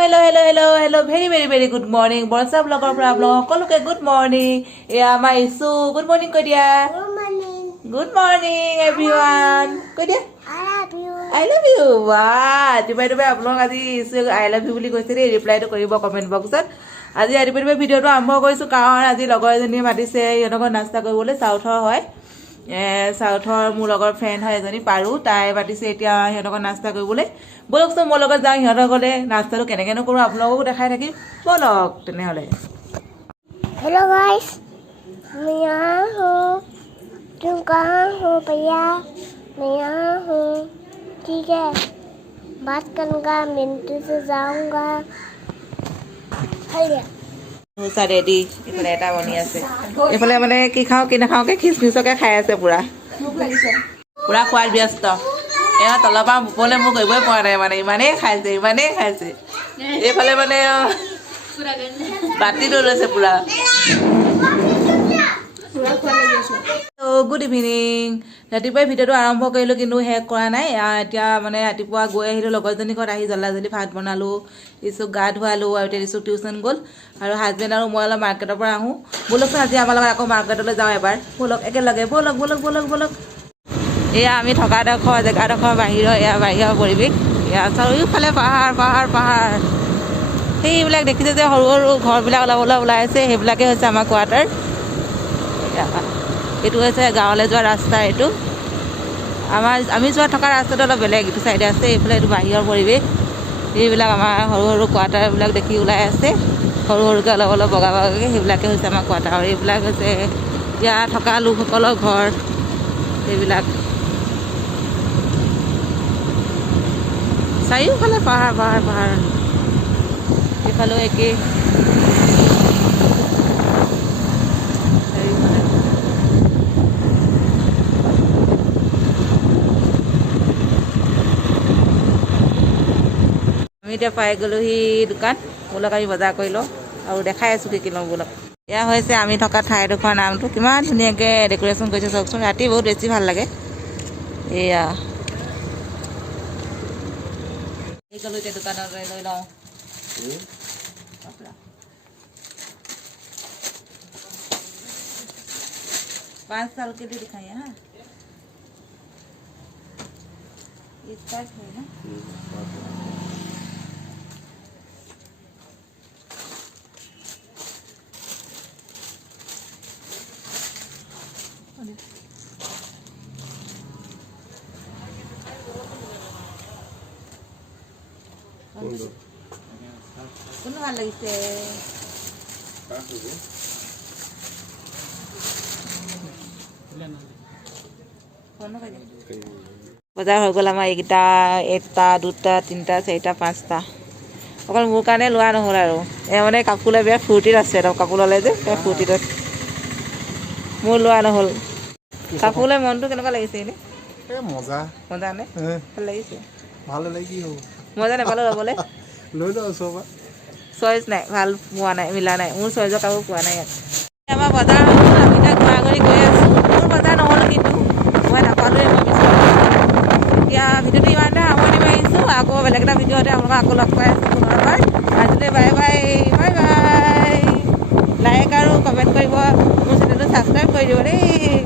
hello. Very good morning. Borsa vlogger পৰা আপোনালোকে good morning. এয়া আমাৰ ইছু good morning কৈ দিয়া. Good morning everyone. কৈ দিয়া. I love you. Wow. ৰাতিপুৱাই আপোনালোক আজি ইছু I love you বুলি কৈছে দেই ৰিপ্লাইটো কৰিব কমেন্ট বক্সত. আজি ৰাতিপুৱাই ভিডিঅ'টো আৰম্ভ কৰিছো কাৰণ আজি লগৰ এজনীয়ে মাতিছে ইহঁতক নাস্তা কৰিবলৈ সাউথৰ হয়। সাউথৰ মোৰ লগৰ ফ্ৰেণ্ড হয় এজনী পাৰু তাই মাতিছে এতিয়া সিহঁতক নাস্তা কৰিবলৈ বলকচোন মোৰ লগত যাওঁ সিহঁতৰ ঘৰলে নাস্তাটো কেনেকেনো কৰোঁ আপোনালোককো দেখাই থাকিম বলক তেনেহ'লে हेलो गाइस मैं यहाँ हूँ तुम कहाँ हो भैया मैं यहाँ हूँ ठीक है बात करूँगा मिनटू से जाऊँगा ৰেডি এইফালে এটা বনি আছে এইফালে মানে কি খাওঁ কি নাখাওঁকে খিচমিচকে খাই আছে পুৰা খোৱাত ব্যস্ত এয়া তলৰ পৰা ওপৰলৈ মোক কৰিবই পৰা নাই মানে ইমানেই খাইছে এইফালে মানে বাতি লৈ লৈছে পুৰা গুড ইভিনিং ৰাতিপুৱাই ভিডিঅ'টো আৰম্ভ কৰিলোঁ কিন্তু শেষ কৰা নাই এতিয়া মানে ৰাতিপুৱা গৈ আহিলোঁ লগৰজনী ঘৰত আহি জল্দি ভাত বনালোঁ ইছুক গা ধুৱালোঁ আৰু এতিয়া ইছুক টিউশ্যন গ'ল আৰু হাজবেণ্ড আৰু মই অলপ মাৰ্কেটৰ পৰা আহোঁ ব'লকচোন আজি আমাৰ লগত আকৌ মাৰ্কেটলৈ যাওঁ এবাৰ ব'লক একেলগে ব'লক এয়া আমি থকাডোখৰ জেগাডোখৰ বাহিৰৰ পৰিৱেশ এয়া চাৰিওফালে পাহাৰ সেইবিলাক দেখিছে যে সৰু ঘৰবিলাক ওলাই আছে সেইবিলাকে হৈছে আমাৰ কোৱাৰ্টাৰ এইটো হৈছে গাঁৱলৈ যোৱা ৰাস্তা এইটো আমি থকা ৰাস্তাটো অলপ বেলেগ এইটো চাইডে আছে এইফালে এইটো বাহিৰৰ পৰিৱেশ এইবিলাক আমাৰ সৰু কোৱাৰ্টাৰবিলাক দেখি ওলাই আছে সৰুকৈ অলপ বগাকৈ সেইবিলাকে হৈছে আমাৰ কোৱাৰ্টাৰ আৰু এইবিলাক হৈছে ইয়াত থকা লোকসকলৰ ঘৰ এইবিলাক চাৰিওফালে পাহাৰ এইফালেও একেই আমি এতিয়া পাই গ'লোহি দোকান বোলক আমি বজাৰ কৰি লওঁ আৰু দেখাই আছোঁ কি লওঁ বোলক এয়া হৈছে আমি থকা ঠাইডোখৰ নামটো কিমান ধুনীয়াকৈ ডেক'ৰেশ্যন কৰিছে চাওকচোন ৰাতি বহুত বেছি ভাল লাগে এয়া গ'লোঁ এতিয়া দোকানত লৈ লওঁ 5 साल के लिए दिखाइए हाँ इसका है ना কোন ভাল লাগিছে বজাৰ হৈ গ'ল আমাৰ এইকেইটা 1টা 2টা 3টা 4টা 5টা অকল মোৰ কাৰণে লোৱা নহ'ল আৰু মানে কাপোৰলৈ বিৰাট ফূৰ্তিত আছে কাপোৰ ল'লে যে ফূৰ্তিত মোৰ লোৱা নহ'ল কাপোৰলৈ মনটো কেনেকুৱা লাগিছে এনেই মজা নে ভাল লাগিছে মজা নাপালোঁ ল'বলৈ লৈ লওঁ চইচ নাই ভাল পোৱা নাই মিলা নাই মোৰ চইজৰ কাপোৰ পোৱা নাই ইয়াত আমাৰ বজাৰ হৈ গ'ল আমি এতিয়া ঘূৰি গৈ আছোঁ মোৰ বজাৰ নহ'ল কিন্তু মই নাপালোঁৱে এতিয়া ভিডিঅ'টো ইমানতে সামৰণি মাৰিছোঁ আকৌ বেলেগ এটা ভিডিঅ'তে আপোনালোকক আকৌ লগ পাই আছোঁ পুনৰবাৰ আজিলৈ বাই লাইক আৰু কমেণ্ট কৰিব মোৰ চেনেলটো ছাবস্ক্ৰাইব কৰি দিব দেই